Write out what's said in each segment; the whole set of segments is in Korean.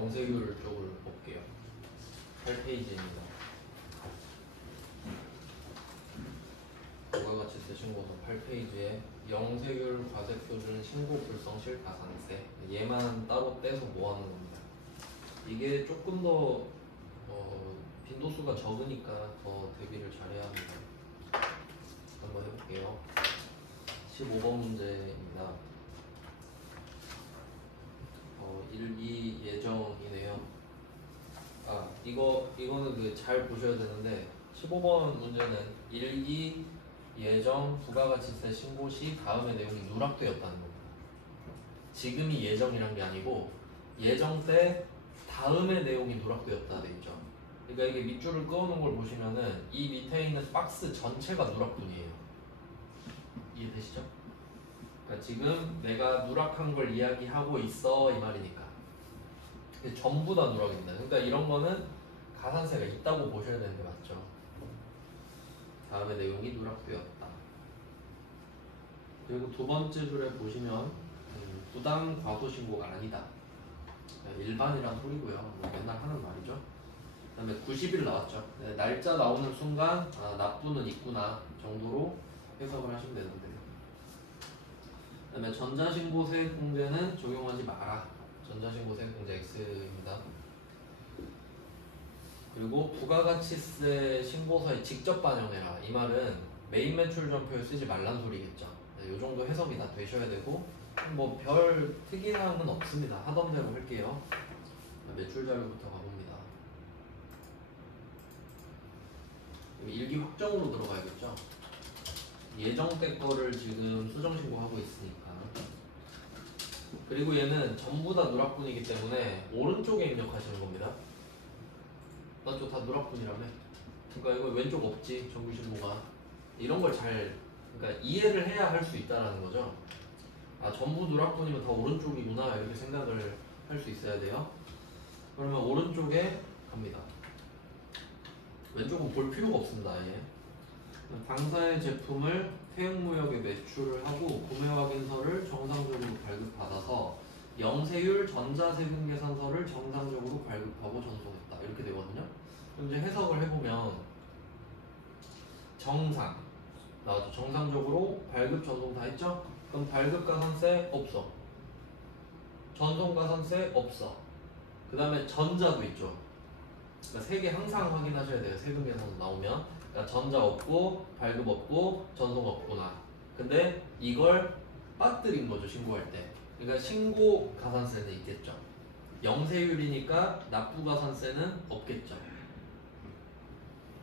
영세율 쪽을 볼게요. 8페이지입니다. 부가가치세 신고서 8페이지에 영세율 과세표준 신고 불성실 가산세, 얘만 따로 떼서 모아놓은 겁니다. 이게 조금 더 빈도수가 적으니까 더 대비를 잘해야 합니다. 한번 해볼게요. 15번 문제입니다. 1, 2 예정이네요. 이거는 잘 보셔야 되는데 15번 문제는 1, 2 예정 부가가치세 신고 시 다음의 내용이 누락되었다는 겁니다. 지금이 예정이란 게 아니고 예정 때 다음의 내용이 누락되었다 돼 있죠. 그러니까 이게 밑줄을 그어놓은 걸 보시면은 이 밑에 있는 박스 전체가 누락분이에요. 이해되시죠? 그러니까 지금 내가 누락한 걸 이야기하고 있어 이 말이니까. 전부 다 누락입니다. 그러니까 이런 거는 가산세가 있다고 보셔야 되는 게 맞죠. 다음의 내용이 누락되었다. 그리고 두 번째 줄에 보시면 부당 과소신고가 아니다. 일반이란 소리고요. 맨날 하는 말이죠. 그 다음에 90일 나왔죠. 날짜 나오는 순간 납부는 있구나 정도로 해석을 하시면 되는데, 그 다음에 전자신고세액공제는 적용하지 마라. 전자신고세액공제 X입니다. 그리고 부가가치세 신고서에 직접 반영해라. 이 말은 메인 매출 전표에 쓰지 말란 소리겠죠. 이 정도 해석이 다 되셔야 되고, 뭐 별 특이사항은 없습니다. 하던 대로 할게요. 매출 자료부터 가봅니다. 일기 확정으로 들어가야겠죠. 예정 때 거를 지금 수정 신고하고 있으니까. 그리고 얘는 전부 다 누락분이기 때문에 오른쪽에 입력하시는 겁니다. 맞죠? 다 누락분이라며. 그러니까 이거 왼쪽 없지, 정규신고가. 이런 걸 그러니까 이해를 해야 할 수 있다라는 거죠. 전부 누락분이면 다 오른쪽이구나 이렇게 생각을 할 수 있어야 돼요. 그러면 오른쪽에 갑니다. 왼쪽은 볼 필요가 없습니다. 아예. 당사의 제품을 태형무역에 매출을 하고 구매 확인서를 정상적으로 발급받아서 영세율 전자세금 계산서를 정상적으로 발급하고 전송했다. 이렇게 되거든요. 그럼 이제 해석을 해보면 정상적으로 발급 전송 다 했죠? 그럼 발급 가산세 없어. 전송 가산세 없어. 그 다음에 전자도 있죠. 그러니까 세 개 항상 확인하셔야 돼요. 세금 계산서 나오면. 그러니까 전자 없고 발급 없고 전송 없구나. 근데 이걸 빠뜨린 거죠, 신고할 때. 그러니까 신고 가산세는 있겠죠. 영세율이니까 납부 가산세는 없겠죠.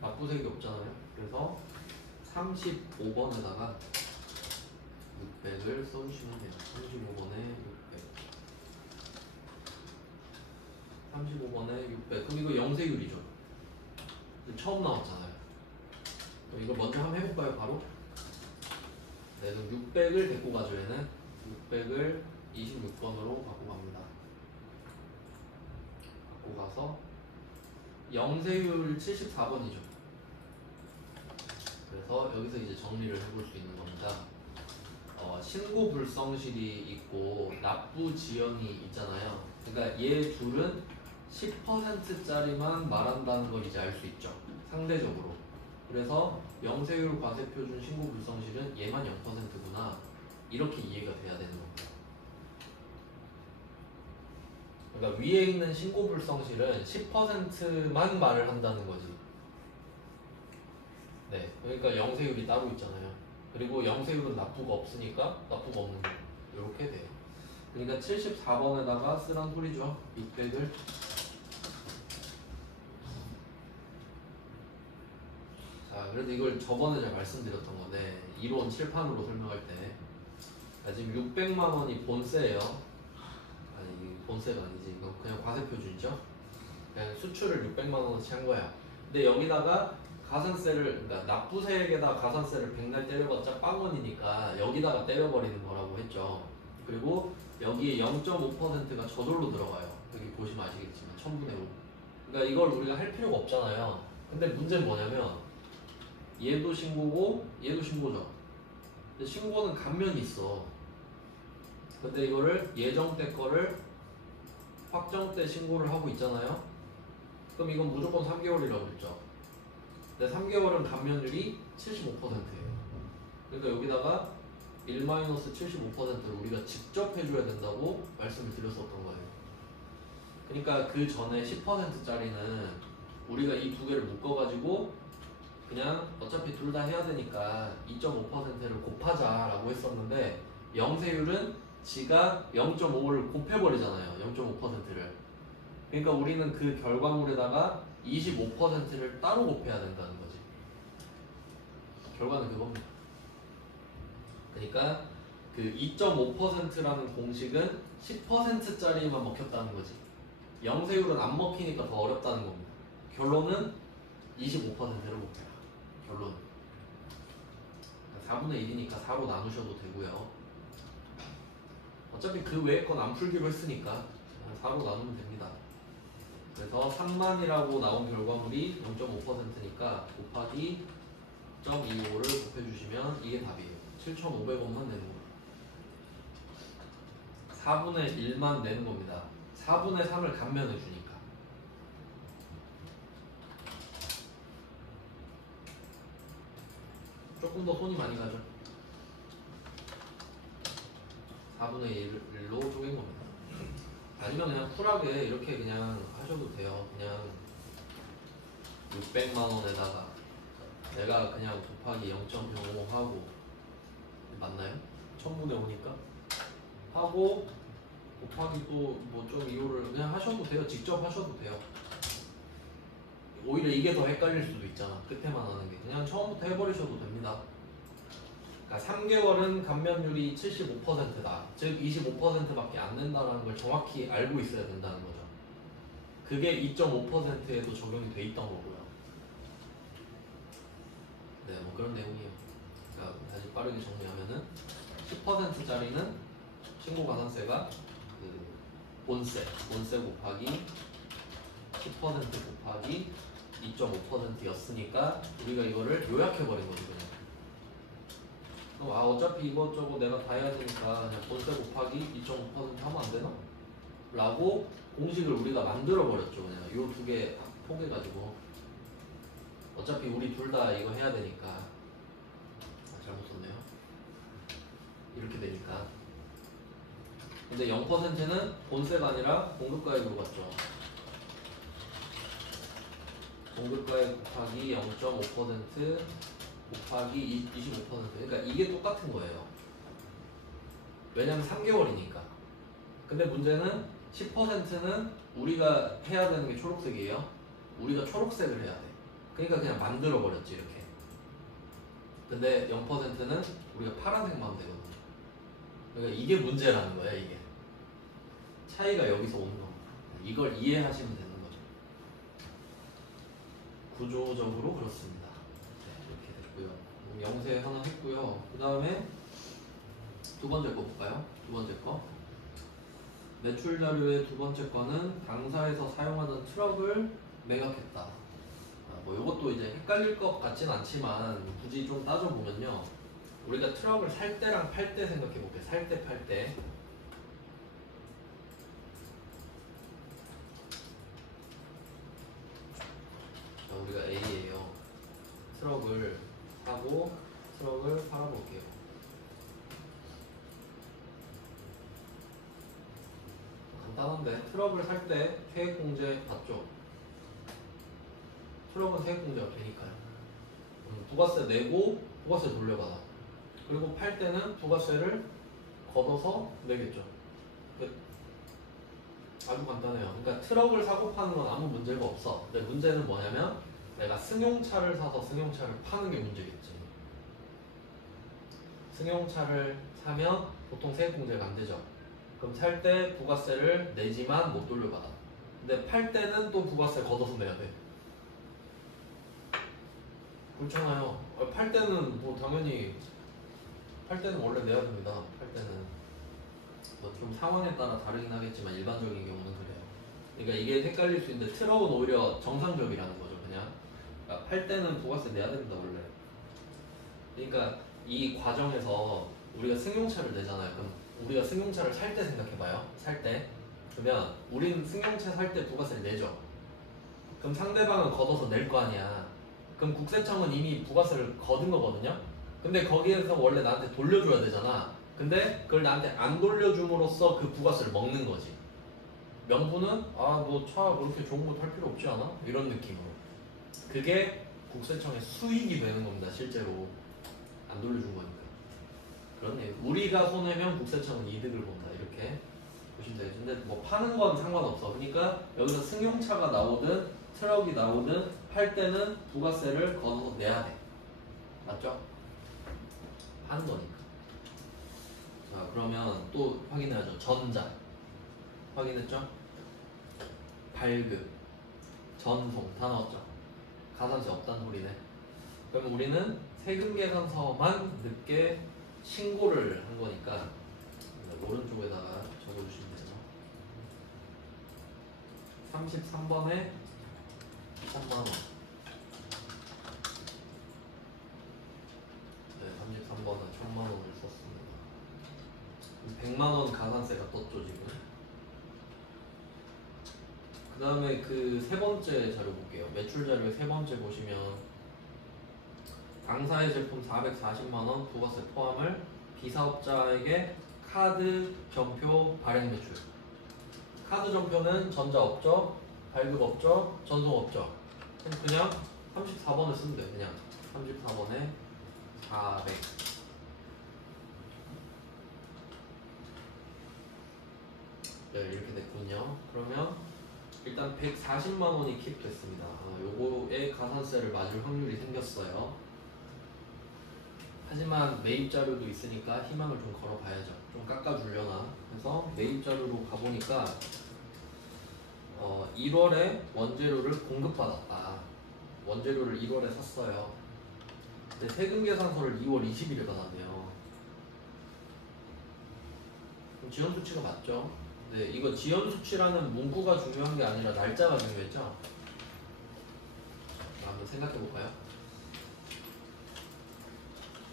납부세액이 없잖아요. 그래서 35번에다가 600을 써주시면 돼요. 35번에 600. 35번에 600. 그럼 이거 영세율이죠. 처음 나왔잖아요. 이거 먼저 한번 해볼까요, 바로? 네, 그럼 600을 데리고 가죠, 얘는. 600을 26번으로 갖고 갑니다. 갖고 가서 영세율 74번이죠. 그래서 여기서 이제 정리를 해볼 수 있는 겁니다. 신고 불성실이 있고 납부 지연이 있잖아요. 그러니까 얘 둘은 10%짜리만 말한다는 걸 이제 알 수 있죠. 상대적으로. 그래서 영세율 과세표준 신고 불성실은 얘만 0%구나. 이렇게 이해가 돼야 되는 겁니다. 그러니까 위에 있는 신고 불성실은 10%만 말을 한다는 거지. 네, 그러니까 영세율이 따로 있잖아요. 그리고 영세율은 납부가 없으니까 납부가 없는 거. 이렇게 돼요. 그러니까 74번에다가 쓰란 소리죠. 600을. 자, 그래도 이걸 저번에 제가 말씀드렸던 건데 이론 칠판으로 설명할 때 지금 600만 원이 본세예요. 아니, 본세가 아니지. 이거 그냥 과세표준이죠. 그냥 수출을 600만 원어치 한 거야. 근데 여기다가 가산세를, 그러니까 납부세액에다 가산세를 백날 때려봤자 빵원이니까 여기다가 때려버리는 거라고 했죠. 그리고 여기에 0.5%가 저절로 들어가요. 여기 보시면 아시겠지만 1000분의 5. 그러니까 이걸 우리가 할 필요가 없잖아요. 근데 문제는 뭐냐면 얘도 신고고 얘도 신고죠. 근데 신고는 감면이 있어. 근데 이거를 예정 때 거를 확정 때 신고를 하고 있잖아요. 그럼 이건 무조건 3개월이라고 그랬죠. 근데 3개월은 감면율이 75%예요. 그러니까 여기다가 1-75%를 우리가 직접 해줘야 된다고 말씀을 드렸었던 거예요. 그러니까 그 전에 10%짜리는 우리가 이 두 개를 묶어가지고 그냥 어차피 둘 다 해야 되니까 2.5%를 곱하자라고 했었는데 영세율은 지가 0.5를 곱해버리잖아요. 0.5%를. 그러니까 우리는 그 결과물에다가 25%를 따로 곱해야 된다는 거지. 결과는 그겁니다. 그러니까 그 2.5%라는 공식은 10%짜리만 먹혔다는 거지. 영세율은 안 먹히니까 더 어렵다는 겁니다. 결론은 25%를 곱해라. 결론. 4분의 1이니까 4로 나누셔도 되고요. 어차피 그 외의 건 안 풀기로 했으니까 4로 나누면 됩니다. 그래서 3만이라고 나온 결과물이 0.5%니까 곱하기 0.25를 곱해주시면 이게 답이에요. 7,500원만 내는 거예요. 4분의 1만 내는 겁니다. 4분의 3을 감면해 주니까. 조금 더 손이 많이 가죠. 4분의 1로 쪼갠 겁니다. 아니면 그냥 쿨하게 이렇게 그냥 하셔도 돼요. 그냥 600만 원에다가 내가 그냥 곱하기 0.05 하고, 맞나요? 1000분의 5니까 하고 곱하기 또 뭐 좀 이유를 그냥 하셔도 돼요. 직접 하셔도 돼요. 오히려 이게 더 헷갈릴 수도 있잖아. 끝에만 하는 게. 그냥 처음부터 해버리셔도 됩니다. 그러니까 3개월은 감면율이 75%다. 즉 25%밖에 안 된다는 걸 정확히 알고 있어야 된다는 거죠. 그게 2.5%에도 적용이 돼 있던 거고요. 네, 뭐 그런 내용이에요. 그러니까 다시 빠르게 정리하면은 10%짜리는 신고가산세가 그 본세 곱하기 10% 곱하기 2.5%였으니까 우리가 이거를 요약해버린 거죠. 그냥. 어차피 이것저것 내가 다 해야 되니까 그냥 본세 곱하기 2.5% 하면 안 되나? 라고 공식을 우리가 만들어버렸죠. 그냥 요 두 개 포개가지고 어차피 우리 둘 다 이거 해야 되니까. 잘못 썼네요. 이렇게 되니까. 근데 0%는 본세가 아니라 공급가액으로 갔죠. 공급가액 곱하기 0.5% 곱하기 25%. 그러니까 이게 똑같은 거예요. 왜냐면 3개월이니까. 근데 문제는 10%는 우리가 해야 되는 게 초록색이에요. 우리가 초록색을 해야 돼. 그러니까 그냥 만들어 버렸지 이렇게. 근데 0%는 우리가 파란색만 하면 되거든요. 그러니까 이게 문제라는 거야. 이게 차이가 여기서 오는 겁니다. 이걸 이해하시면 되는 거죠. 구조적으로 그렇습니다. 네, 이렇게 됐고요. 영세 하나 했고요. 그 다음에 두 번째 거 볼까요? 두 번째 거. 매출 자료의 두 번째 거는 당사에서 사용하는 트럭을 매각했다. 뭐 이것도 이제 헷갈릴 것 같진 않지만 굳이 좀 따져보면요. 우리가 트럭을 살 때랑 팔 때 생각해 볼게요. 살 때, 팔 때. 자, 우리가 A예요. 트럭을 사고 트럭을 팔아볼게요. 간단한데 트럭을 살 때 세액공제 받죠? 트럭은 세액공제가 되니까요. 부가세 내고 부가세 돌려받아. 그리고 팔 때는 부가세를 걷어서 내겠죠. 아주 간단해요. 그러니까 트럭을 사고 파는 건 아무 문제가 없어. 근데 문제는 뭐냐면 내가 승용차를 사서 승용차를 파는 게 문제겠지. 승용차를 사면 보통 세액공제가 안 되죠. 그럼 살 때 부가세를 내지만 못 돌려받아. 근데 팔 때는 또 부가세 걷어서 내야 돼. 그렇잖아요. 팔 때는 뭐 당연히 팔 때는 원래 내야 됩니다. 팔 때는 뭐 좀 상황에 따라 다르긴 하겠지만 일반적인 경우는 그래요. 그러니까 이게 헷갈릴 수 있는데 트럭은 오히려 정상적이라는 거죠. 그냥 그러니까 팔 때는 부가세 내야 됩니다 원래. 그러니까 이 과정에서 우리가 승용차를 내잖아요. 그럼 우리가 승용차를 살 때 생각해봐요. 살 때 그러면 우린 승용차 살 때 부가세를 내죠. 그럼 상대방은 걷어서 낼 거 아니야. 그럼 국세청은 이미 부가세를 거둔 거거든요. 근데 거기에서 원래 나한테 돌려줘야 되잖아. 근데 그걸 나한테 안 돌려줌으로써 그 부가세를 먹는 거지. 명분은 아 너 차 그렇게 좋은 거 탈 필요 없지 않아? 이런 느낌으로. 그게 국세청의 수익이 되는 겁니다. 실제로 안 돌려준 거니까. 그렇네. 우리가 손해면 국세청은 이득을 본다. 이렇게 보시면 되죠. 근데 뭐 파는 건 상관없어. 그러니까 여기서 승용차가 나오든 트럭이 나오든 할 때는 부가세를 걷어서 내야 돼. 맞죠? 파는 거니까. 자, 그러면 또 확인해야죠. 전자. 확인했죠? 발급, 전송 다 넣었죠? 가산세 없다는 소리네. 그럼 우리는 세금 계산서만 늦게 신고를 한 거니까 오른쪽에다가 적어주시면 되죠. 33번에 3만원. 네, 33번은 1000만원을 썼습니다. 100만원 가산세가 떴죠 지금. 그 다음에 그 세 번째 자료 볼게요. 매출 자료의 세 번째 보시면 당사의 제품 440만원 부가세 포함을 비사업자에게 카드 전표 발행 매출. 카드 전표는 전자 없죠, 발급 없죠, 전송 없죠. 그냥 34번을 쓰면 돼. 그냥 34번에 400. 네, 이렇게 됐군요. 그러면 일단 140만 원이 킵됐습니다. 요거에 가산세를 맞을 확률이 생겼어요. 하지만 매입 자료도 있으니까 희망을 좀 걸어봐야죠. 좀 깎아주려나. 그래서 매입 자료로 가보니까 1월에 원재료를 공급받았다. 원재료를 1월에 샀어요. 근데 세금 계산서를 2월 20일에 받았네요. 그럼 지연 수치가 맞죠? 네, 이거 지연 수치라는 문구가 중요한 게 아니라 날짜가 중요했죠? 한번 생각해 볼까요?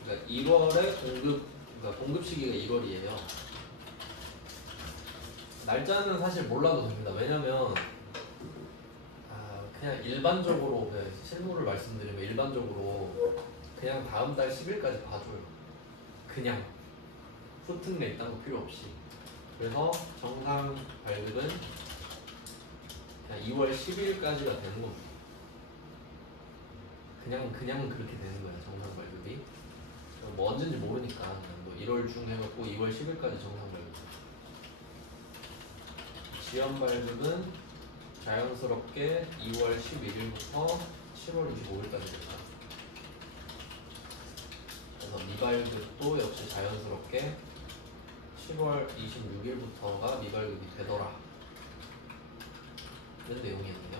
그러니까 1월에 그러니까 공급 시기가 1월이에요. 날짜는 사실 몰라도 됩니다. 왜냐면 그냥 일반적으로 실무를 말씀드리면 일반적으로 그냥 다음 달 10일까지 봐줘요. 그냥 후특내 있다는 거 필요 없이. 그래서 정상 발급은 그냥 2월 10일까지가 되는 겁니다. 그냥 그렇게 되는 거예요. 정상 발급이. 뭐 언제인지 모르니까 뭐 1월 중 해갖고 2월 10일까지 정상 발급. 지연 발급은 자연스럽게 2월 11일부터 7월 25일까지 됩니다. 그래서 미발급도 역시 자연스럽게 10월 26일부터가 미발급이 되더라. 이런 내용이었네요.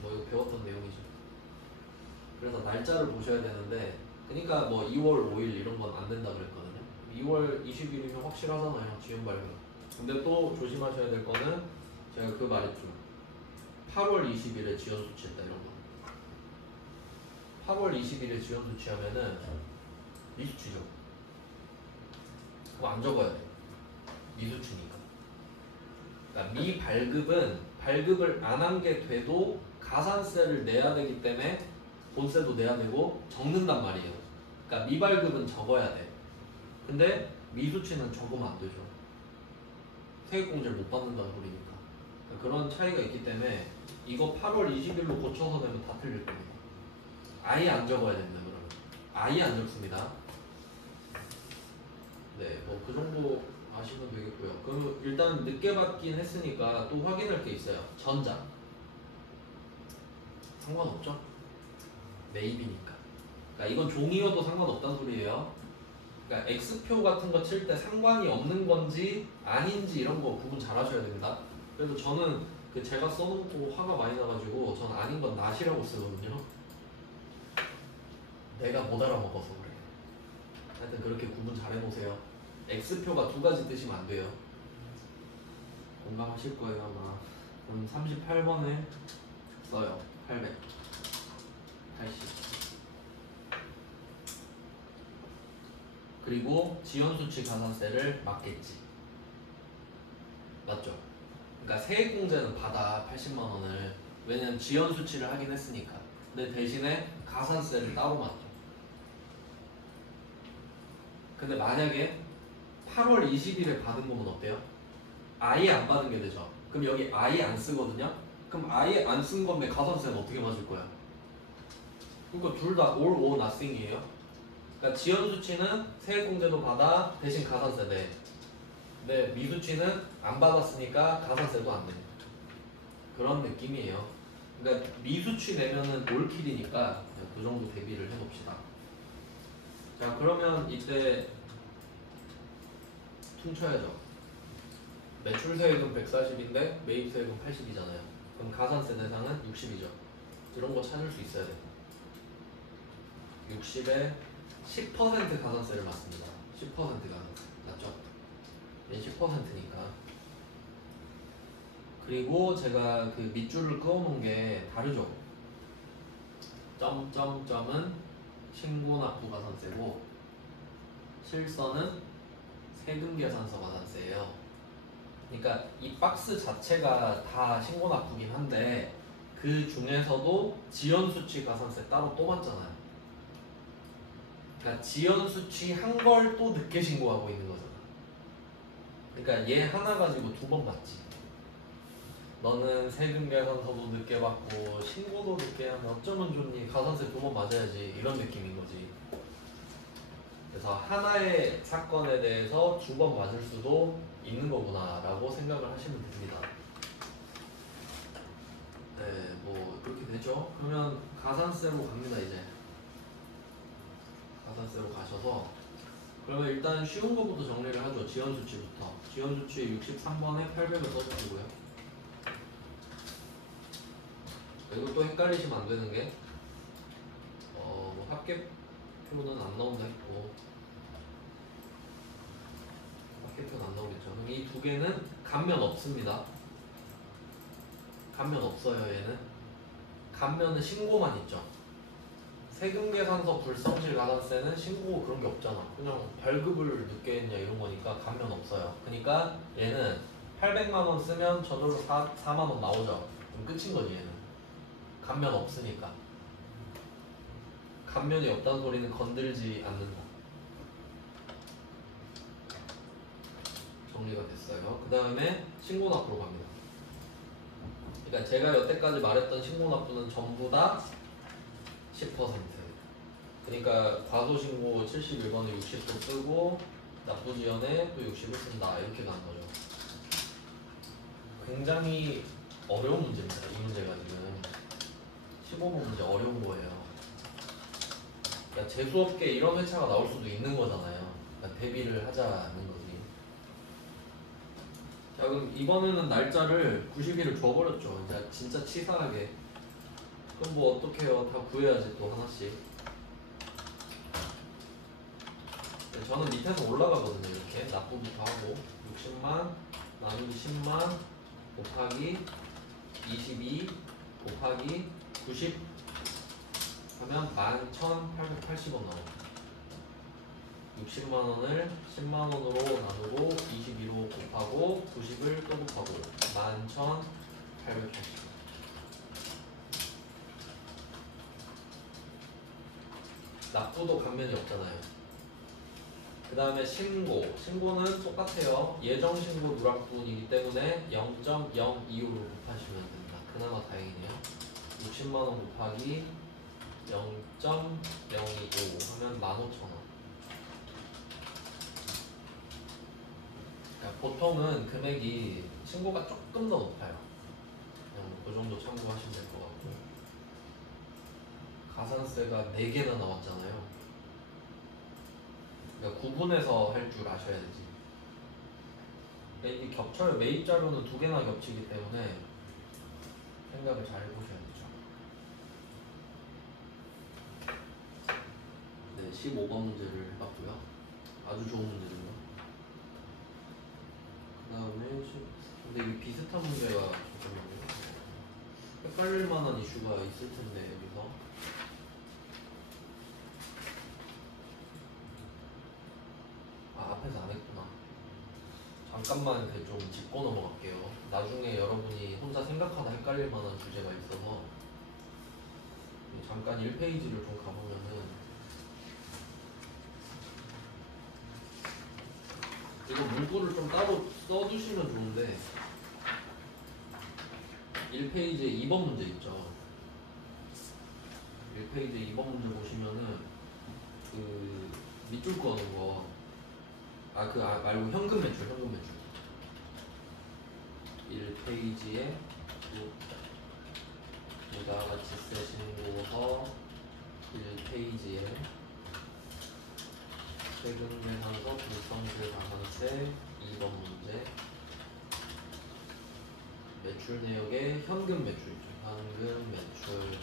뭐 이거 배웠던 내용이죠. 그래서 날짜를 보셔야 되는데, 그러니까 뭐 2월 5일 이런 건 안 된다 그랬거든요. 2월 20일이면 확실하잖아요. 지연 발급. 근데 또 조심하셔야 될 거는 제가 그 말했죠. 8월 20일에 지연 수치했다 이런 거. 8월 20일에 지연 수치하면은 미수치죠. 그거 안 적어야 돼. 미수치니까. 그러니까 미발급은 발급을 안 한 게 돼도 가산세를 내야 되기 때문에 본세도 내야 되고 적는단 말이에요. 그러니까 미발급은 적어야 돼. 근데 미수치는 적으면 안 되죠. 세액공제를 못 받는다는 소리니까. 그러니까 그런 차이가 있기 때문에 이거 8월 20일로 고쳐서 내면 다 틀릴 겁니다. 아예 안 적어야 됩니다. 그러면 아예 안 적습니다. 네, 뭐 그 정도 아시면 되겠고요. 그럼 일단 늦게 받긴 했으니까 또 확인할 게 있어요. 전자 상관없죠? 매입이니까. 그러니까 이건 종이어도 상관없다는 소리예요. 그러니까 X표 같은 거 칠 때 상관이 없는 건지 아닌지 이런 거 구분 잘 하셔야 됩니다. 그래서 저는 그 제가 써놓고 화가 많이 나가지고 전 아닌 건 낫이라고 쓰거든요. 내가 못 알아먹어서 그래. 하여튼 그렇게 구분 잘 해놓으세요. X표가 두 가지 뜻이면 안 돼요. 공감하실 거예요 아마. 그럼 38번에 써요. 880. 그리고 지연수치 가산세를 맞겠지. 맞죠? 그러니까 세액공제는 받아 80만 원을. 왜냐면 지연 수치를 하긴 했으니까. 근데 대신에 가산세를 따로 맞죠. 근데 만약에 8월 20일에 받은 거면 어때요? 아예 안 받은 게 되죠. 그럼 여기 아예 안 쓰거든요. 그럼 아예 안 쓴 건데 가산세는 어떻게 맞을 거야? 그러니까 둘 다 all or nothing이에요. 그러니까 지연 수치는 세액공제도 받아 대신 가산세 내. 근데 미수치는 안 받았으니까 가산세도 안 내. 그런 느낌이에요. 그러니까 미수치 내면은 올킬이니까 그 정도 대비를 해봅시다. 자, 그러면 이때 퉁쳐야죠. 매출세액은 140인데 매입세액은 80이잖아요. 그럼 가산세 대상은 60이죠. 이런 거 찾을 수 있어야 돼. 60에 10% 가산세를 맞습니다. 10% 가산세. 맞죠? 얘 10%니까. 그리고 제가 그 밑줄을 그어놓은 게 다르죠. 점점점은 신고납부 가산세고 실선은 세금계산서 가산세예요. 그러니까 이 박스 자체가 다 신고납부긴 한데 그 중에서도 지연수치 가산세 따로 또 맞잖아요. 그러니까 지연수치 한 걸 또 늦게 신고하고 있는 거잖아. 그러니까 얘 하나 가지고 두 번 받지. 너는 세금 계산서도 늦게 받고 신고도 늦게 하면 어쩌면 좋니? 가산세 두 번 맞아야지. 이런 느낌인 거지. 그래서 하나의 사건에 대해서 두 번 맞을 수도 있는 거구나 라고 생각을 하시면 됩니다. 네, 뭐 그렇게 되죠. 그러면 가산세로 갑니다. 이제 가산세로 가셔서 그러면 일단 쉬운 거부터 정리를 하죠. 지연수치부터. 지연수치 63번에 800을 써주시고요. 그리고 또 헷갈리시면 안 되는 게 뭐 합계표는 안 나온다 했고 합계표는 안 나오겠죠. 그럼 이 두 개는 감면 없습니다. 감면 없어요. 얘는 감면은 신고만 있죠. 세금계산서 불성실 가산세는 신고 그런 게 없잖아. 그냥 발급을 늦게 했냐 이런 거니까 감면 없어요. 그러니까 얘는 800만 원 쓰면 저절로 4만 원 나오죠. 그럼 끝인 거지 얘는. 감면 없으니까. 감면이 없다는 소리는 건들지 않는다. 정리가 됐어요. 그 다음에 신고납부로 갑니다. 그러니까 제가 여태까지 말했던 신고납부는 전부 다 10%. 그러니까 과소신고 71번에 60도 쓰고 납부지연에 또 60을 쓴다. 이렇게 나온 거죠. 굉장히 어려운 문제입니다. 이 문제가 지금 15번 문제 어려운 거예요. 그러니까 재수없게 이런 회차가 나올 수도 있는 거잖아요. 그러니까 대비를 하자는 거지. 자, 그럼 이번에는 날짜를 90일을 줘버렸죠. 이제 진짜 치사하게. 그럼 뭐 어떡해요. 다 구해야지 또 하나씩. 네, 저는 밑에서 올라가거든요. 이렇게 납부부터 하고 60만 나누기 10만 곱하기 22 곱하기 90 하면 11,880원 나옵니다. 60만 원을 10만 원으로 나누고 22로 곱하고 90을 또 곱하고 11,880원. 납부도 감면이 없잖아요. 그 다음에 신고는 똑같아요. 예정신고 누락분이기 때문에 0.02호로 곱하시면 됩니다. 그나마 다행이네요. 60만원 곱하기 0.025 하면 15,000원. 그러니까 보통은 금액이 신고가 조금 더 높아요. 그냥 그 정도 참고하시면 될 것 같고, 가산세가 4개나 나왔잖아요. 그러니까 구분해서 할 줄 아셔야 되지. 그러니까 이게 겹쳐요. 매입 자료는 2개나 겹치기 때문에 생각을 잘 해보셔야 되죠. 네, 15번 문제를 해봤고요. 아주 좋은 문제죠. 그 다음에 근데 이게 비슷한 문제가 잠깐만요. 헷갈릴 만한 이슈가 있을 텐데 여기서 앞에서 안 했구나. 잠깐만 그 좀 짚고 넘어갈게요. 나중에 여러분이 혼자 생각하다 헷갈릴 만한 주제가 있어서 잠깐 1페이지를 좀 가보면은 이거 문구를 좀 따로 써두시면 좋은데 1페이지에 2번 문제 있죠. 1페이지에 2번 문제 보시면은 그 밑줄 그어놓은 거 말고 현금 매출 1페이지에 부가가치세 신고서 1페이지에 세금 계산서 불성실 가산세 2번 문제 매출 내역의 현금 매출이죠. 현금 매출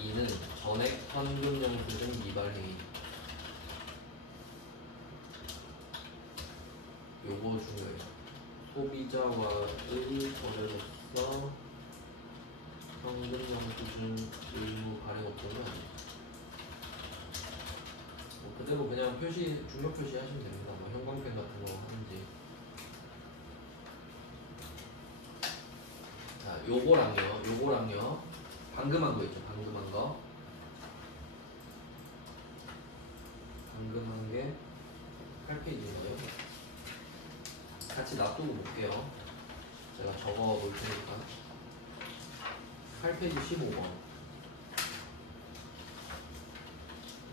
2는 전액 현금 영수증 미발 행위. 요거 중요해요. 소비자와의 거래로서 현금 영수증 의무 발행 없으면 그대로 그냥 중요 표시 하시면 됩니다. 뭐 형광펜 같은 거 하는지. 자, 요거랑요. 방금 한 거 있죠. 방금 한 거. 방금 한 게 8페이지인가요? 같이 놔두고 볼게요. 제가 적어 볼 테니까. 8페이지 15번.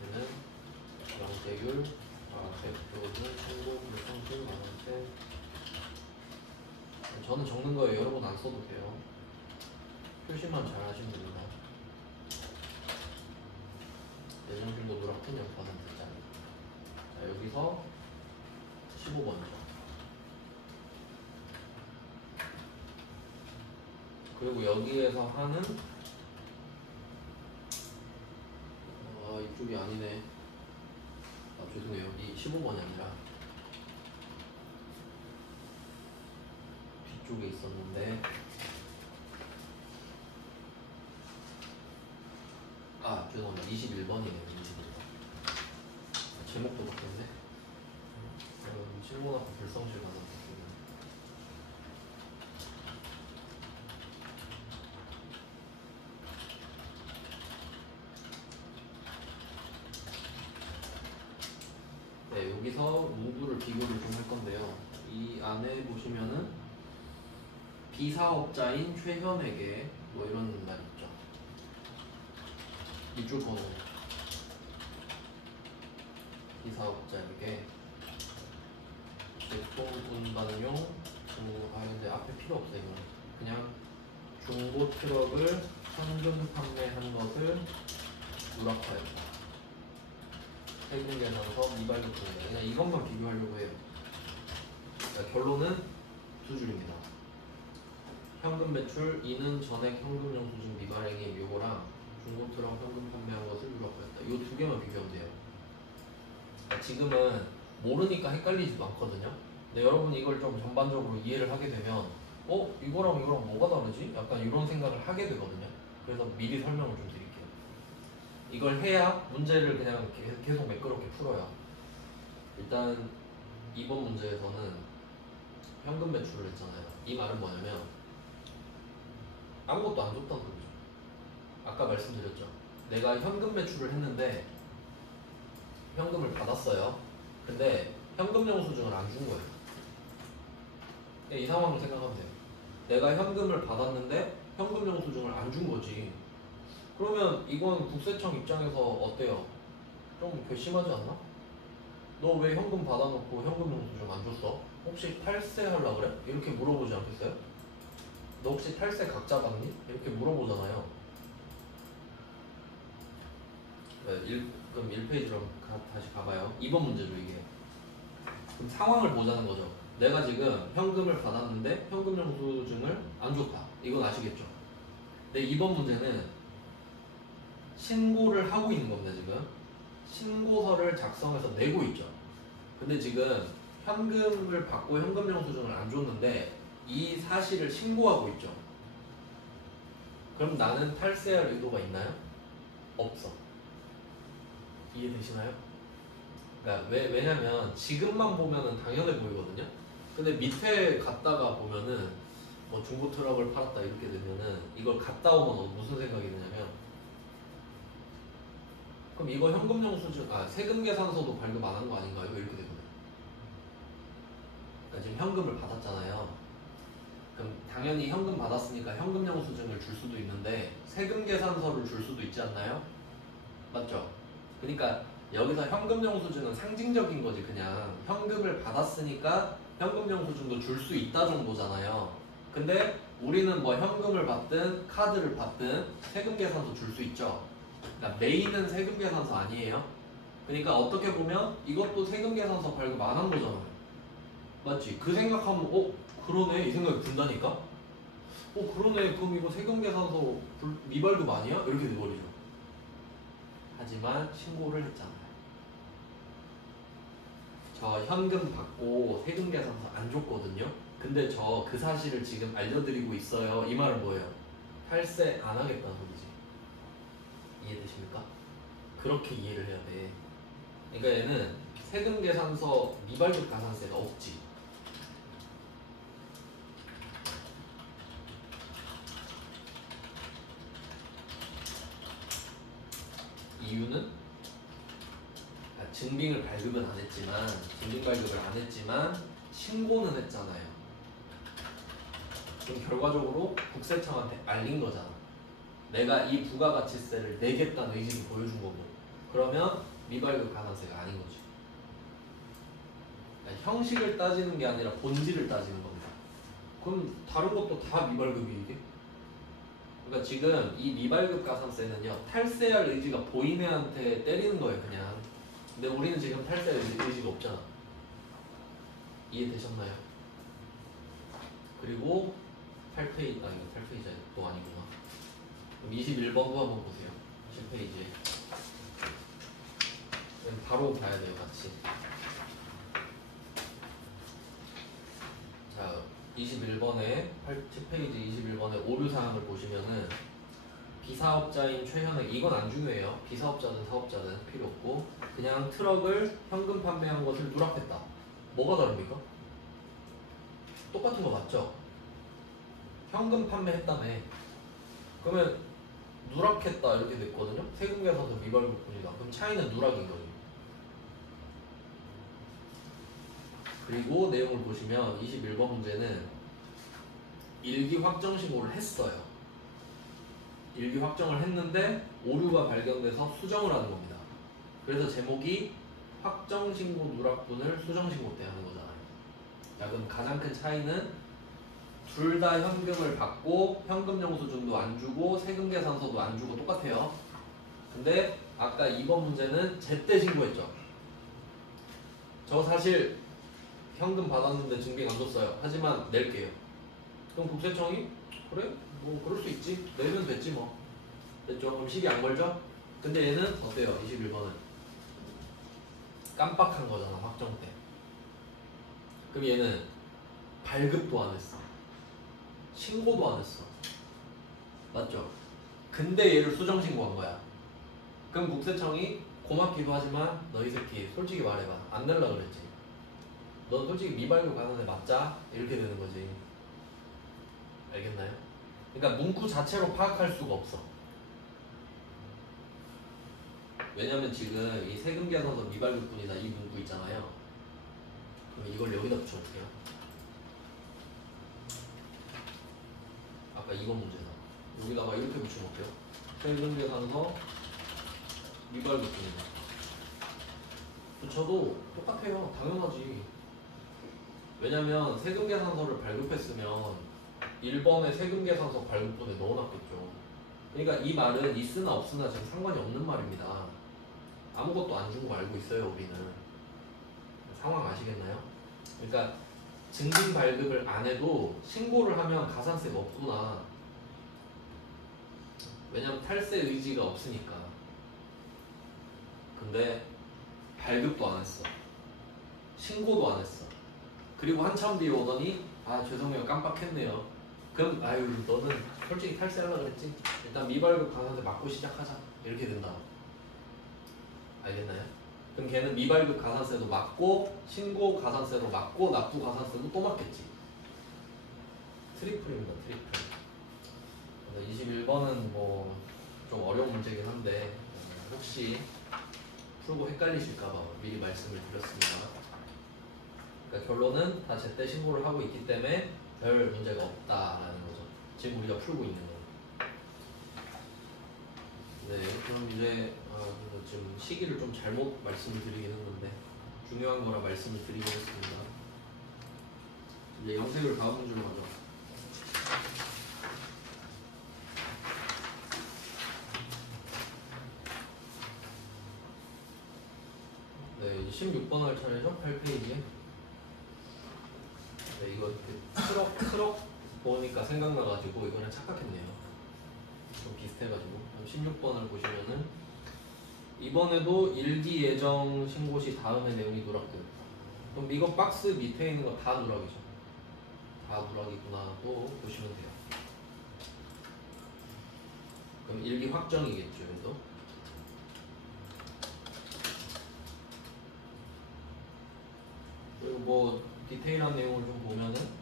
얘는 영세율, 100%는 신고 불성실 만원세. 저는 적는 거예요. 여러분 안 써도 돼요. 표시만 잘 하시면 됩니다. 예정신고 누락은 0%짜리. 자, 여기서 15번이죠. 그리고 여기에서 하는 이쪽이 아니네. 죄송해요. 이 15번이 아니라 뒤쪽에 있었는데 죄송합니다. 21번이네요. 21번. 제목도 바뀌었네. 신고 앞에 불성실 가산 바뀌네. 네, 여기서 문구를 비교를 좀 할 건데요. 이 안에 보시면은 비사업자인 최현에게 뭐 이런 말 있죠. 밑줄 번호. 비사업자에게 제품 운반용 근데 앞에 필요 없어요. 이건 그냥 중고 트럭을 현금 판매한 것을 누락하였다. 세금 계산서 미발 교통입니다. 그냥 이것만 비교하려고 해요. 그러니까 결론은 두 줄입니다. 현금 매출 2는 전액 현금 영수증 미발행위 요거랑 중고 트럭 현금 판매한 것을 누락하였다. 이 두 개만 비교하면 돼요. 그러니까 지금은 모르니까 헷갈리지도 않거든요. 근데 여러분이 이걸 좀 전반적으로 이해를 하게 되면 이거랑 뭐가 다르지? 약간 이런 생각을 하게 되거든요. 그래서 미리 설명을 좀 드릴게요. 이걸 해야 문제를 그냥 계속 매끄럽게 풀어요. 일단 2번 문제에서는 현금 매출을 했잖아요. 이 말은 뭐냐면 아무것도 안 줬다는 소리죠. 아까 말씀드렸죠. 내가 현금 매출을 했는데 현금을 받았어요. 근데 현금 영수증을 안 준 거예요. 이 상황을 생각하면 돼요. 내가 현금을 받았는데 현금 영수증을 안 준 거지. 그러면 이건 국세청 입장에서 어때요? 좀 괘씸하지 않나? 너 왜 현금 받아놓고 현금 영수증 안 줬어? 혹시 탈세 하려고 그래? 이렇게 물어보지 않겠어요? 너 혹시 탈세 각자 받니? 이렇게 물어보잖아요. 네, 그럼 1페이지로 다시 가봐요. 2번 문제죠 이게. 그럼 상황을 보자는 거죠. 내가 지금 현금을 받았는데 현금 영수증을 안 줬다. 이건 아시겠죠? 근데 2번 문제는 신고를 하고 있는 겁니다. 지금 신고서를 작성해서 내고 있죠. 근데 지금 현금을 받고 현금 영수증을 안 줬는데 이 사실을 신고하고 있죠. 그럼 나는 탈세할 의도가 있나요? 없어. 이해되시나요? 그러니까 왜냐면 지금만 보면은 당연해 보이거든요. 근데 밑에 갔다가 보면은 뭐 중고 트럭을 팔았다 이렇게 되면은 이걸 갔다 오면 무슨 생각이 드냐면 그럼 이거 현금 영수증 세금 계산서도 발급 안 한 거 아닌가요? 이렇게 되거든요. 그러니까 지금 현금을 받았잖아요. 그럼 당연히 현금 받았으니까 현금 영수증을 줄 수도 있는데 세금 계산서를 줄 수도 있지 않나요? 맞죠? 그러니까 여기서 현금 영수증은 상징적인 거지. 그냥 현금을 받았으니까 현금 영수증도 줄 수 있다 정도잖아요. 근데 우리는 뭐 현금을 받든 카드를 받든 세금 계산서 줄 수 있죠. 그러니까 메인은 세금 계산서 아니에요. 그러니까 어떻게 보면 이것도 세금 계산서 발급 안 한 거잖아요. 맞지? 그 생각하면 그러네 이 생각이 든다니까. 그러네 그럼 이거 세금 계산서 미발급 아니야? 이렇게 돼버리죠. 하지만 신고를 했잖아요. 저 현금 받고 세금 계산서 안 줬거든요. 근데 저 그 사실을 지금 알려드리고 있어요. 이 말은 뭐예요? 탈세 안 하겠다는 소리지. 이해되십니까? 그렇게 이해를 해야 돼. 그러니까 얘는 세금 계산서 미발급 가산세가 없지. 이유는 증빙을 발급은 안 했지만 증빙 발급을 안 했지만 신고는 했잖아요. 그럼 결과적으로 국세청한테 알린 거잖아. 내가 이 부가가치세를 내겠다는 의지를 보여준 거고. 그러면 미발급 가산세가 아닌 거지. 그러니까 형식을 따지는 게 아니라 본질을 따지는 겁니다. 그럼 다른 것도 다 미발급이 이게? 그러니까 지금 이 미발급 가산세는요 탈세할 의지가 보인 애한테 때리는 거예요 그냥. 근데 우리는 지금 탈세할 의지가 없잖아. 이해되셨나요? 그리고 8페이지 이거 8페이지 또 아니구나. 그럼 21번도 한번 보세요. 10페이지에 바로 봐야 돼요 같이. 자 21번에 10페이지 21번에 오류사항을 보시면은 비사업자인 최현액 이건 안 중요해요. 비사업자든 사업자든 필요 없고 그냥 트럭을 현금 판매한 것을 누락했다. 뭐가 다릅니까? 똑같은 거 맞죠? 현금 판매했다며. 그러면 누락했다 이렇게 됐거든요. 세금 계산서 미발급분이다. 그럼 차이는 누락인 거죠. 그리고 내용을 보시면 21번 문제는 일기 확정 신고를 했어요. 일기 확정을 했는데 오류가 발견돼서 수정을 하는 겁니다. 그래서 제목이 확정 신고 누락분을 수정 신고 때 하는 거잖아요. 자, 그럼 가장 큰 차이는 둘 다 현금을 받고 현금 영수증도 안 주고 세금 계산서도 안 주고 똑같아요. 근데 아까 2번 문제는 제때 신고했죠. 저 사실 현금 받았는데 증빙 안 줬어요. 하지만 낼게요. 그럼 국세청이 그래? 뭐 그럴 수 있지. 내면 됐지 뭐. 됐죠? 그럼 시비 안 걸죠? 근데 얘는 어때요? 21번은 깜빡한 거잖아 확정 때. 그럼 얘는 발급도 안 했어. 신고도 안 했어. 맞죠? 근데 얘를 수정 신고한 거야. 그럼 국세청이 고맙기도 하지만 너 이 새끼 솔직히 말해봐. 안 낼라 그랬지. 너 솔직히 미발급 가산세 맞자? 이렇게 되는 거지. 알겠나요? 그러니까 문구 자체로 파악할 수가 없어. 왜냐면 지금 이 세금 계산서 미발급분이다 이 문구 있잖아요. 그럼 이걸 여기다 붙여볼게요. 아까 이거 문제다. 여기다가 이렇게 붙이면 어때요? 세금 계산서 미발급분이다. 붙여도 똑같아요. 당연하지. 왜냐면 세금 계산서를 발급했으면 1번에 세금 계산서 발급분에 넣어놨겠죠. 그러니까 이 말은 있으나 없으나 지금 상관이 없는 말입니다. 아무것도 안 준 거 알고 있어요 우리는. 상황 아시겠나요? 그러니까 증빙 발급을 안 해도 신고를 하면 가산세가 없구나. 왜냐면 탈세 의지가 없으니까. 근데 발급도 안 했어. 신고도 안 했어. 그리고 한참 뒤에 오더니 죄송해요 깜빡했네요. 그럼 아유 너는 솔직히 탈세하려고 그랬지? 일단 미발급 가산세 맞고 시작하자. 이렇게 된다. 알겠나요? 그럼 걔는 미발급 가산세도 맞고 신고 가산세도 맞고 납부 가산세도 또 맞겠지. 트리플입니다. 트리플. 21번은 뭐 좀 어려운 문제긴 한데 혹시 풀고 헷갈리실까봐 미리 말씀을 드렸습니다. 그러니까 결론은 다 제때 신고를 하고 있기 때문에 별 문제가 없다라는 거죠. 지금 우리가 풀고 있는 거. 네, 그럼 이제 지금 시기를 좀 잘못 말씀을 드리긴 했는데 중요한 거라 말씀을 드리겠습니다. 이제 영세율 다음 문제로 가죠. 네, 이제 16번 할 차례죠? 8페이지. 네, 이거 트럭 보니까 생각나가지고 이거랑 착각했네요. 좀 비슷해가지고. 16번을 보시면은 이번에도 일기 예정 신고 시 다음의 내용이 누락돼. 그럼 이거 박스 밑에 있는 거 다 누락이죠. 다 누락이구나 또 보시면 돼요. 그럼 일기 확정이겠죠, 얘도. 그리고 뭐 디테일한 내용을 좀 보면은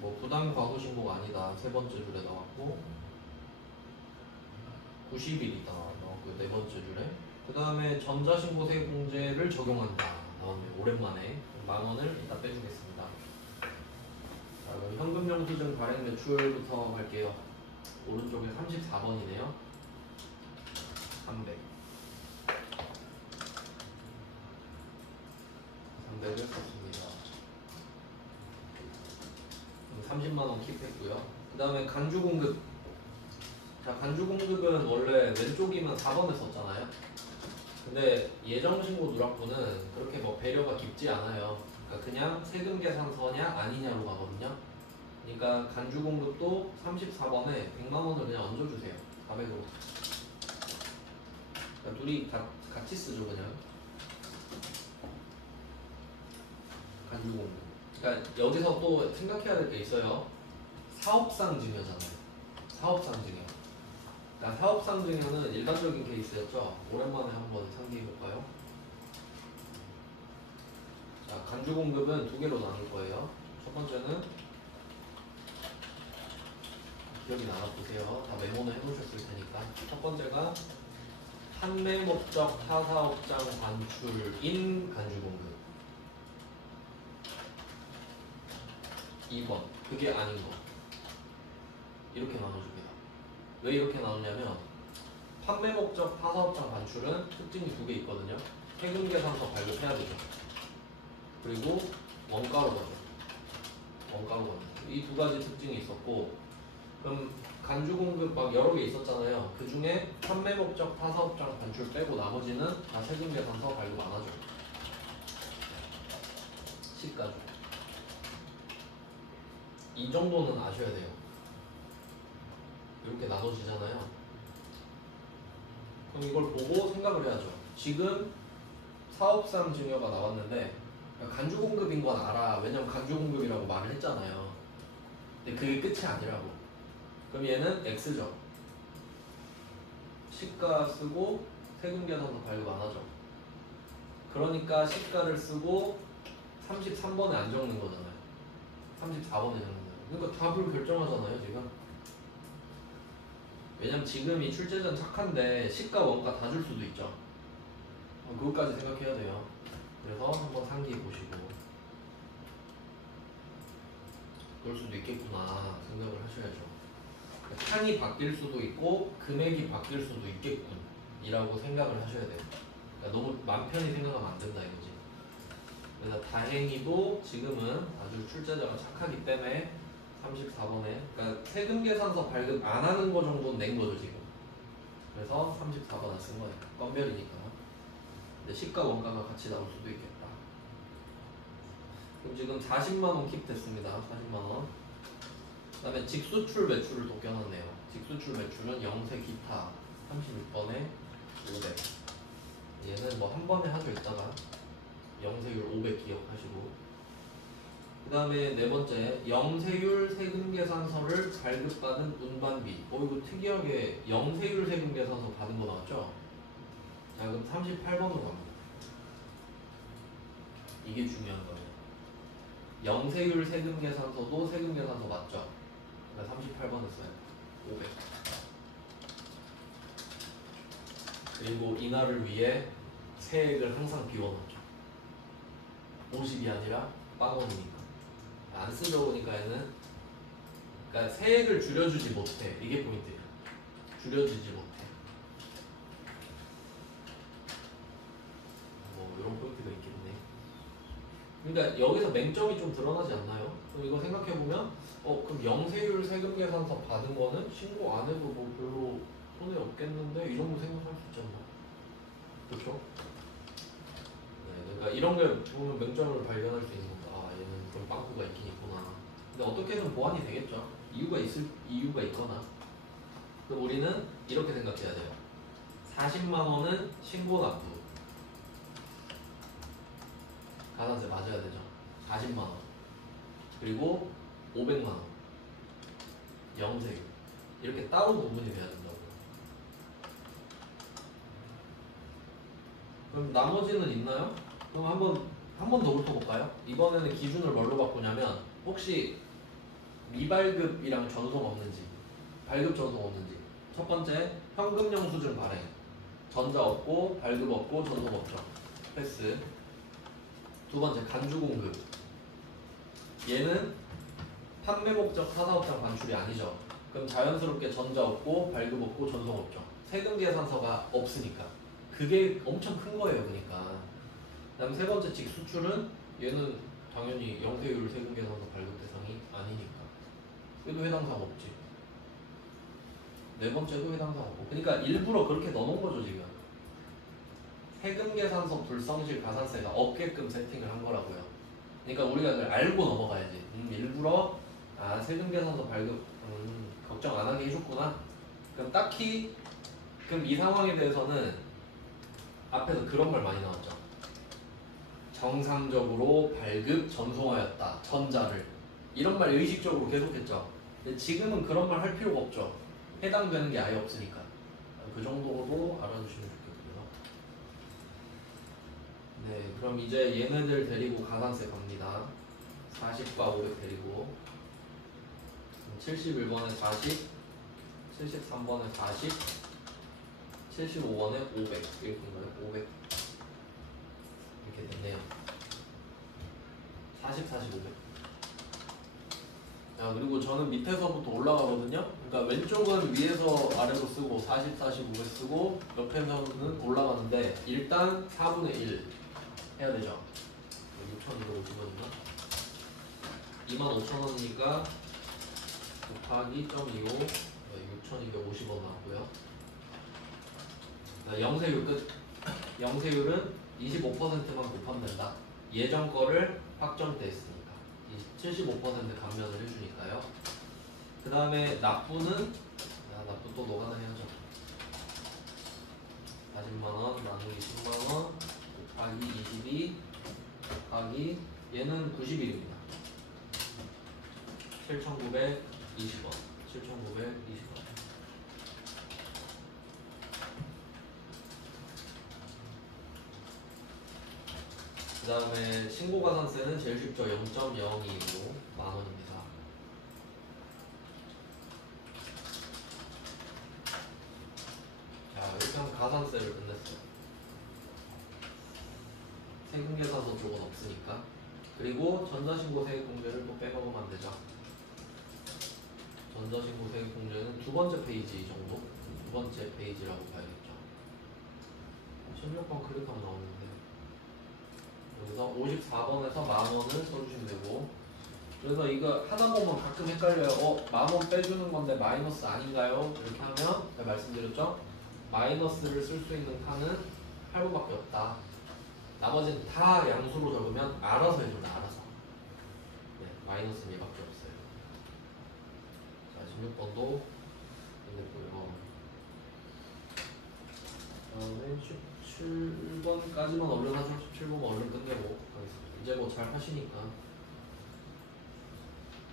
뭐 부당 과소 신고가 아니다 세 번째 줄에 나왔고 90일이다 나왔고 네 번째 줄에 그 다음에 전자신고세 공제를 적용한다 나왔네요. 오랜만에 10,000원을 이따 빼주겠습니다. 자, 그럼 현금 영수증 발행 매출부터 갈게요. 오른쪽에 34번이네요. 300을 썼습니다. 30만원 킵했고요. 그 다음에 간주공급. 자, 간주공급은 원래 왼쪽이면 4번에 썼잖아요. 근데 예정신고 누락부는 그렇게 뭐 배려가 깊지 않아요. 그러니까 그냥 세금 계산서냐 아니냐로 가거든요. 그러니까 간주공급도 34번에 100만원을 그냥 얹어주세요. 400으로. 그러니까 둘이 같이 쓰죠 그냥. 간주공급. 그러니까 여기서 또 생각해야 될 게 있어요. 사업상 증여잖아요. 사업상 증여. 그러니까 사업상 증여는 일반적인 케이스였죠. 오랜만에 한번 상기해볼까요? 자, 간주공급은 두 개로 나눌 거예요. 첫 번째는 기억이 나눠보세요. 다 메모는 해놓으셨을 테니까. 첫 번째가 판매 목적 타사업장 반출인 간주공급. 2번 그게 아닌 거. 이렇게 나눠줍니다. 왜 이렇게 나누냐면 판매 목적 타사업장 반출은 특징이 두 개 있거든요. 세금 계산서 발급해야 되죠. 그리고 원가로 가죠. 원가로 가죠. 이 두 가지 특징이 있었고 그럼 간주공급 막 여러 개 있었잖아요. 그 중에 판매 목적 타사업장 반출 빼고 나머지는 다 세금 계산서 발급 안 하죠. 시가죠. 이 정도는 아셔야 돼요. 이렇게 나눠지잖아요. 그럼 이걸 보고 생각을 해야죠. 지금 사업상 증여가 나왔는데 간주공급인 건 알아. 왜냐면 간주공급이라고 말을 했잖아요. 근데 그게 끝이 아니라고. 그럼 얘는 X죠. 시가 쓰고 세금 계산서 발급 안 하죠. 그러니까 시가를 쓰고 33번에 안 적는 거잖아요. 34번에 적는 거예요. 그러니까 답을 결정하잖아요 지금. 왜냐면 지금이 출제자는 착한데 시가 원가 다 줄 수도 있죠. 그것까지 생각해야 돼요. 그래서 한번 상기해 보시고 그럴 수도 있겠구나 생각을 하셔야죠. 칸이 바뀔 수도 있고 금액이 바뀔 수도 있겠군 이라고 생각을 하셔야 돼요. 그러니까 너무 맘 편히 생각하면 안 된다 이거지. 그래서 다행히도 지금은 아주 출제자가 착하기 때문에 34번에 그러니까 세금 계산서 발급 안 하는 거 정도는 낸 거죠 지금. 그래서 34번을 쓴 거예요. 건별이니까. 근데 시가 원가가 같이 나올 수도 있겠다. 그럼 지금 40만원 킵 됐습니다. 40만원. 그 다음에 직수출 매출을 돕겨놨네요. 직수출 매출은 영세 기타 36번에 500. 얘는 뭐 한 번에 하죠 이따가. 영세율 500 기억하시고. 그 다음에 네 번째 영세율 세금계산서를 발급받은 운반비. 이거 특이하게 영세율 세금계산서 받은 거 나왔죠? 자, 그럼 38번으로 갑니다. 이게 중요한 거예요. 영세율 세금계산서도 세금계산서 맞죠? 그러니까 38번을 써요. 500. 그리고 이날을 위해 세액을 항상 비워놓죠. 50이 아니라 빵원이니까. 안 쓰죠, 보니까 얘는. 그러니까 세액을 줄여주지 못해. 이게 포인트예요. 줄여주지 못해. 뭐 이런 포인트가 있겠네. 그러니까 여기서 맹점이 좀 드러나지 않나요? 그럼 이거 생각해보면 그럼 영세율 세금계산서 받은 거는 신고 안 해도 뭐 별로 손해 없겠는데 이 정도 생각할 수 있지 않나? 그렇죠? 네, 그러니까 이런 걸 보면 맹점을 발견할 수 있는 거다. 아, 얘는 좀 빵꾸가 있긴 있구나. 근데 어떻게든 보완이 되겠죠. 이유가 있거나. 그럼 우리는 이렇게 생각해야 돼요. 40만 원은 신고 납부. 가산세 맞아야 되죠. 40만 원. 그리고 500만 원. 영세율. 이렇게 따로 구분이 돼야 된다고요. 그럼 나머지는 있나요? 그럼 한 번 더 훑어볼까요? 이번에는 기준을 뭘로 바꾸냐면 혹시 미발급이랑 전송 없는지, 발급 전송 없는지. 첫 번째, 현금 영수증 발행. 전자 없고, 발급 없고, 전송 없죠. 패스. 두 번째, 간주 공급. 얘는 판매 목적 사사업장 반출이 아니죠. 그럼 자연스럽게 전자 없고, 발급 없고, 전송 없죠. 세금 계산서가 없으니까. 그게 엄청 큰 거예요, 그러니까. 그다음 세 번째, 직수출은 얘는 당연히 영세율 세금 계산서 발급 대상이 아니니까. 얘도 해당사항 없지. 네 번째도 해당사항 없고. 그러니까 일부러 그렇게 넣어놓은 거죠, 지금. 세금 계산서 불성실 가산세가 없게끔 세팅을 한 거라고요. 그러니까 우리가 그걸 알고 넘어가야지. 일부러 세금 계산서 발급 걱정 안 하게 해줬구나. 그럼 딱히 그럼 이 상황에 대해서는 앞에서 그런 말 많이 나왔죠. 정상적으로 발급 전송하였다. 전자를. 이런 말 의식적으로 계속했죠. 근데 지금은 그런 말 할 필요가 없죠. 해당되는 게 아예 없으니까. 그 정도로 알아주시면 좋겠고요. 네, 그럼 이제 얘네들 데리고 가산세 갑니다. 40과 500 데리고 71번에 40, 73번에 40, 75번에 500 이렇게 인가요? 500 이렇게 됐네요. 40, 40, 500. 자, 그리고 저는 밑에서부터 올라가거든요. 그러니까 왼쪽은 위에서 아래로 쓰고 40, 40, 500 쓰고 옆에서는 올라가는데 일단 4분의 1 해야 되죠. 6,250원인가? 25,000원이니까 곱하기 0.25 6,250원 나왔고요. 영세율 끝. 영세율은 25%만 곱하면 된다. 예전 거를 확정돼 있으니까 75% 감면을 해주니까요. 그 다음에 납부는 납부 또 노가다 해야죠. 40만원 나누기 10만원 곱하기 22 곱하기 얘는 90일입니다. 7,920원 7,920원. 그 다음에 신고가산세는 제일 쉽죠. 0.02로 만원입니다. 자, 이렇게 하면 가산세를 끝냈어요. 세금계산서 쪽은 없으니까. 그리고 전자신고 세액공제를 또 빼먹으면 안 되죠. 전자신고 세액공제는 두 번째 페이지 정도? 두 번째 페이지라고 봐야겠죠. 16번 클릭하면 나오는데 여기서 54번에서 만원을 써주시면 되고, 그래서 이거 하다 보면 가끔 헷갈려요. 만원 빼주는 건데 마이너스 아닌가요? 이렇게 하면 제가 말씀드렸죠? 마이너스를 쓸 수 있는 칸은 8번밖에 없다. 나머지는 다 양수로 적으면 알아서 해줍니다. 알아서. 네, 마이너스는 얘밖에 없어요. 자, 16번도 끝냈고요. 다음에 17번까지만 얼른 하죠. 17번 얼른 끝내고 가겠습니다. 이제 뭐 잘 하시니까.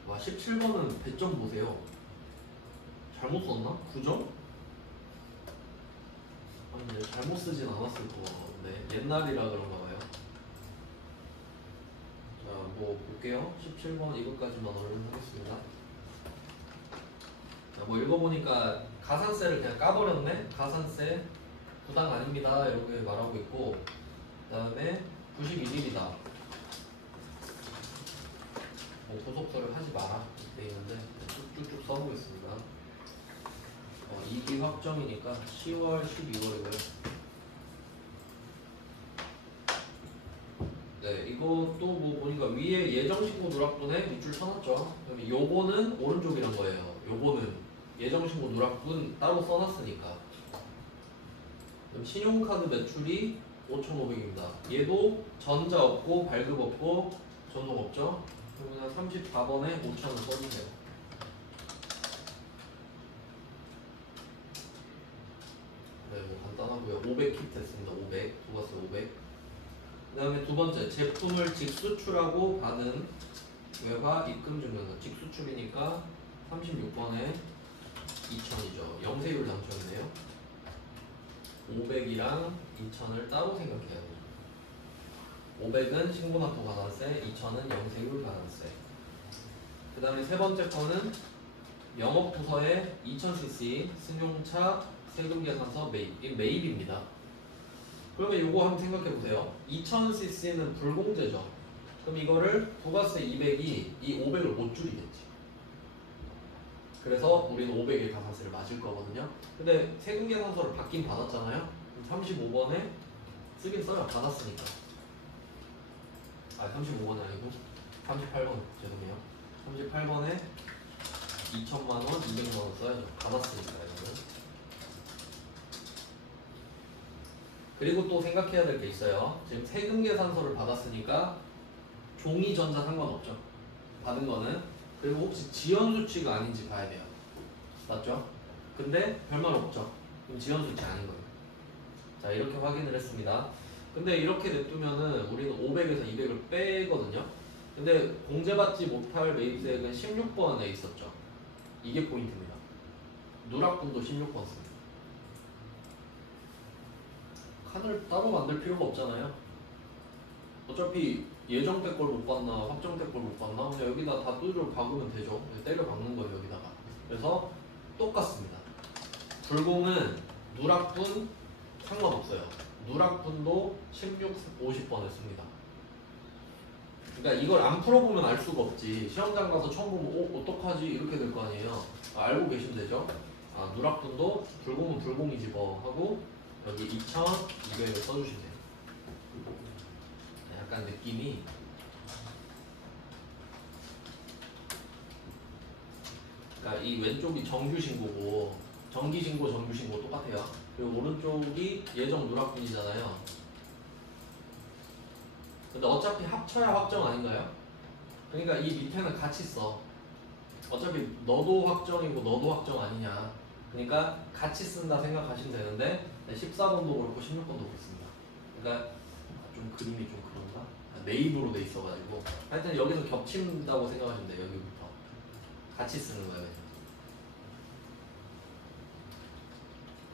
와, 17번은 배점 보세요. 잘못 썼나? 9점? 아니, 잘못 쓰진 않았을 거네. 옛날이라 그런가 봐요. 자, 뭐 볼게요. 17번 이것까지만 얼른 하겠습니다. 자, 뭐 읽어보니까 가산세를 그냥 까버렸네. 가산세 부당 아닙니다 이렇게 말하고 있고, 그 다음에 91일이다. 뭐 부속서를 하지 마라 돼 있는데 쭉쭉쭉 써보겠습니다. 2기 확정이니까 10월, 12월이고요. 네, 이것도 뭐 보니까 위에 예정신고 누락분에 밑줄 쳐놨죠. 그럼 요거는 오른쪽이란 거예요. 요거는 예정신고 누락분 따로 써놨으니까. 그럼 신용카드 매출이 5,500입니다. 얘도 전자 없고 발급 없고 전송 없죠. 그러면 34번에 5,000원 써주세요. 네, 뭐 간단하고요. 500킵 됐습니다. 500, 부가세 500. 그 다음에 두 번째, 제품을 직수출하고 받은 외화 입금 증명서. 직수출이니까 36번에 2,000이죠. 영세율 당첨이네요. 500이랑 2,000을 따로 생각해야 돼요. 500은 신고납부 가산세, 2,000은 영세율 가산세. 그 다음에 세 번째 거는 영업부서에 2000cc 승용차 세금계산서 매입. 이게 매입입니다. 그러면 이거 한번 생각해 보세요. 2000cc는 불공제죠. 그럼 이거를 부가세 200이 이 500을 못 줄이겠지. 그래서 우리는 500의 가산세를 맞을 거거든요. 근데 세금계산서를 받긴 받았잖아요. 35번에 쓰긴 써요. 받았으니까. 아, 35번이 아니고 38번 죄송해요. 38번에 2,000만원, 200만원 써야죠. 받았으니까 이거는. 그리고 또 생각해야 될 게 있어요. 지금 세금계산서를 받았으니까 종이 전자 상관없죠. 받은 거는. 그리고 혹시 지연수치가 아닌지 봐야 돼요. 맞죠? 근데 별말 없죠. 그럼 지연수치 아닌 거예요. 자, 이렇게 확인을 했습니다. 근데 이렇게 냅두면은 우리는 500에서 200을 빼거든요. 근데 공제받지 못할 매입세액은 16번에 있었죠. 이게 포인트입니다. 누락분도 16번 씁니다. 칸을 따로 만들 필요가 없잖아요. 어차피 예정 때 걸 못 봤나 확정 때 걸 못 봤나 그냥 여기다 다 뚜드려 박으면 되죠. 때려 박는 거예요 여기다가. 그래서 똑같습니다. 불공은 누락분 상관없어요. 누락분도 16, 50번을 씁니다. 그러니까 이걸 안 풀어보면 알 수가 없지. 시험장 가서 처음 보면 어떡하지 이렇게 될 거 아니에요. 알고 계시면 되죠. 누락분도 불공은 불공이지 뭐 하고 여기 2,200을 써주시면 돼요. 약간 느낌이 그러니까 이 왼쪽이 정규신고고 정기신고 정규신고 똑같아요. 그리고 오른쪽이 예정 누락분이잖아요. 근데 어차피 합쳐야 확정 아닌가요? 그러니까 이 밑에는 같이 써. 어차피 너도 확정이고 너도 확정 아니냐. 그러니까 같이 쓴다 생각하시면 되는데 14번도 그렇고 16번도 그렇습니다. 그러니까 좀 그림이 좀 그런가? 네이버로 돼 있어가지고 하여튼 여기서 겹친다고 생각하시면 돼요. 여기부터 같이 쓰는 거예요.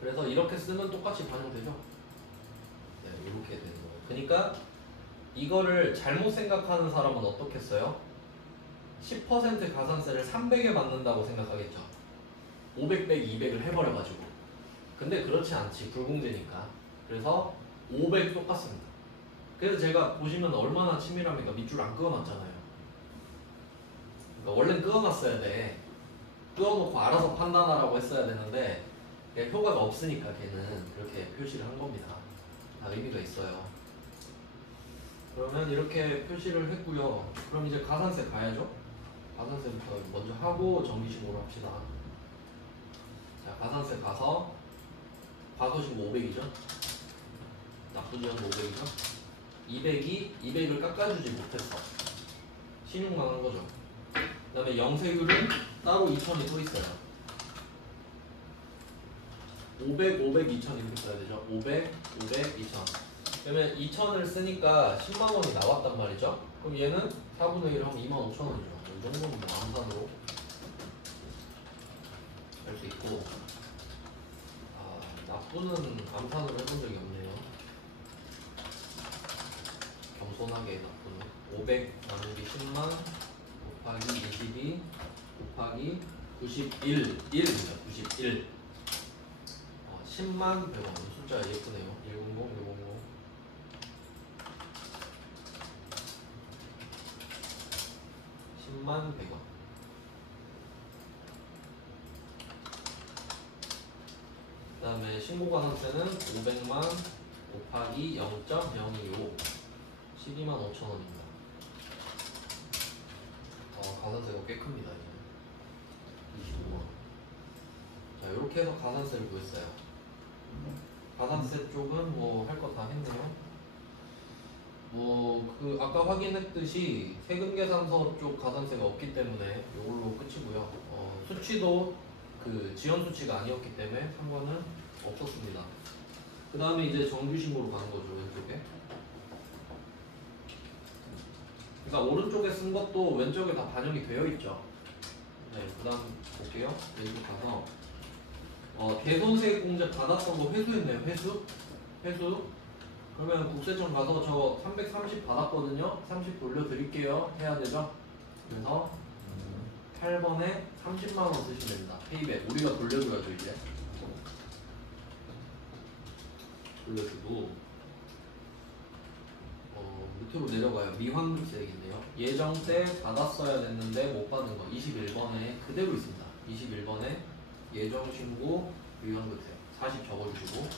그래서 이렇게 쓰면 똑같이 반영되죠. 네, 이렇게 되는 거예요. 그러니까 이거를 잘못 생각하는 사람은 어떻게 써요? 10% 가산세를 300에 받는다고 생각하겠죠. 500 빼기 200을 해버려가지고. 근데 그렇지 않지. 불공제니까. 그래서 500 똑같습니다. 그래서 제가 보시면 얼마나 치밀합니까? 밑줄 안 그어놨잖아요. 그러니까 원래는 그어놨어야 돼. 그어놓고 알아서 판단하라고 했어야 되는데 효과가 없으니까 걔는 그렇게 표시를 한 겁니다. 의미가 있어요. 그러면 이렇게 표시를 했고요. 그럼 이제 가산세 가야죠. 가산세부터 먼저 하고 정기신고를 합시다. 자, 가산세 가서 과소신고 500이죠. 납부지연도 500이죠. 200을 깎아주지 못했어. 신용당한 거죠. 그 다음에 영세율은 따로 2,000이 또 있어요. 500, 500, 2,000 이렇게 써야 되죠. 500, 500, 2,000. 그러면 2,000을 쓰니까 10만원이 나왔단 말이죠. 그럼 얘는 4분의 1 하면 25,000원이죠. 이 정도는 뭐 암산으로 할 수 있고, 나쁘는 암산을 해본 적이 없네요. 겸손하게 나쁘는 500 나누기 10만 곱하기 22 곱하기 91 1입니다. 91 10만 100원 숫자가 예쁘네요. 100 100 10만 100원. 그 다음에 신고가산세는 500만 곱하기 0.025 12만 5천원입니다. 가산세가 꽤 큽니다. 이제 25만. 자, 이렇게 해서 가산세를 구했어요. 가산세 쪽은 뭐 할 거 다 했네요. 그 아까 확인했듯이 세금계산서 쪽 가산세가 없기 때문에 이걸로 끝이고요. 수치도 그 지연 수치가 아니었기 때문에 상관은 없었습니다. 그 다음에 이제 정규신고로 가는 거죠. 왼쪽에. 그러니까 오른쪽에 쓴 것도 왼쪽에 다 반영이 되어 있죠. 네, 그 다음 볼게요. 왼쪽 가서 개손세액 공제 받았던 거 회수했네요. 회수? 그러면 국세청 가서 저 330 받았거든요. 30 돌려드릴게요. 해야 되죠. 그래서 8번에 30만원 쓰시면 됩니다. 페이백. 우리가 돌려줘야죠, 이제. 돌려주고, 밑으로 내려가요. 미환급세액인데요. 예정 때 받았어야 됐는데 못 받은 거 21번에 그대로 있습니다. 21번에 예정 신고 미환급세액 40 적어주시고.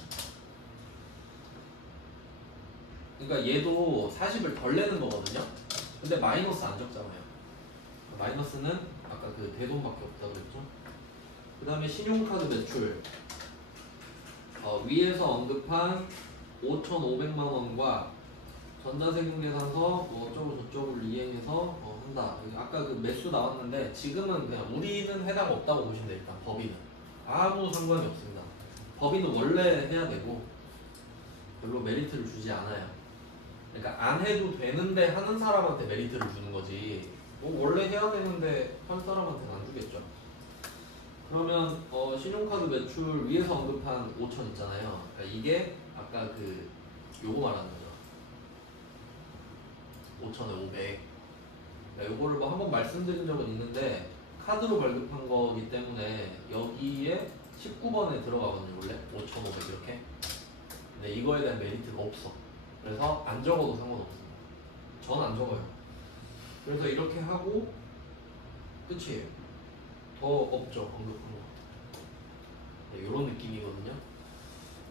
그러니까 얘도 40을 덜 내는 거거든요. 근데 마이너스 안 적잖아요. 마이너스는 아까 그 대돈밖에 없다고 그랬죠. 그 다음에 신용카드 매출 위에서 언급한 5,500만원과 전자세금계산서 뭐 어쩌고 저쩌고를 이행해서 한다. 아까 그 매수 나왔는데 지금은 그냥 우리는 해당 없다고 보시면 돼요. 일단 법인은 아무 상관이 없습니다. 법인은 원래 해야 되고 별로 메리트를 주지 않아요. 그러니까 안 해도 되는데 하는 사람한테 메리트를 주는 거지 원래 해야 되는데 할 사람한테는 안 주겠죠. 그러면 신용카드 매출 위에서 언급한 5천 있잖아요. 그러니까 이게 아까 그 요거 말하는 거죠. 5천에 500. 그러니까 요거를 뭐 한번 말씀드린 적은 있는데 카드로 발급한 거기 때문에 여기에 19번에 들어가거든요. 원래 5,500 이렇게. 근데 이거에 대한 메리트가 없어. 그래서 안 적어도 상관없습니다. 전 안 적어요. 그래서 이렇게 하고 끝이에요. 더 없죠. 언급한 거. 네, 이런 느낌이거든요.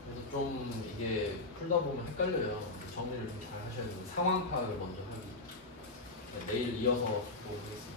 그래서 좀 이게 풀다 보면 헷갈려요. 정리를 좀 잘 하셔야 되는 상황 파악을 먼저 하기. 네, 내일 이어서 보겠습니다.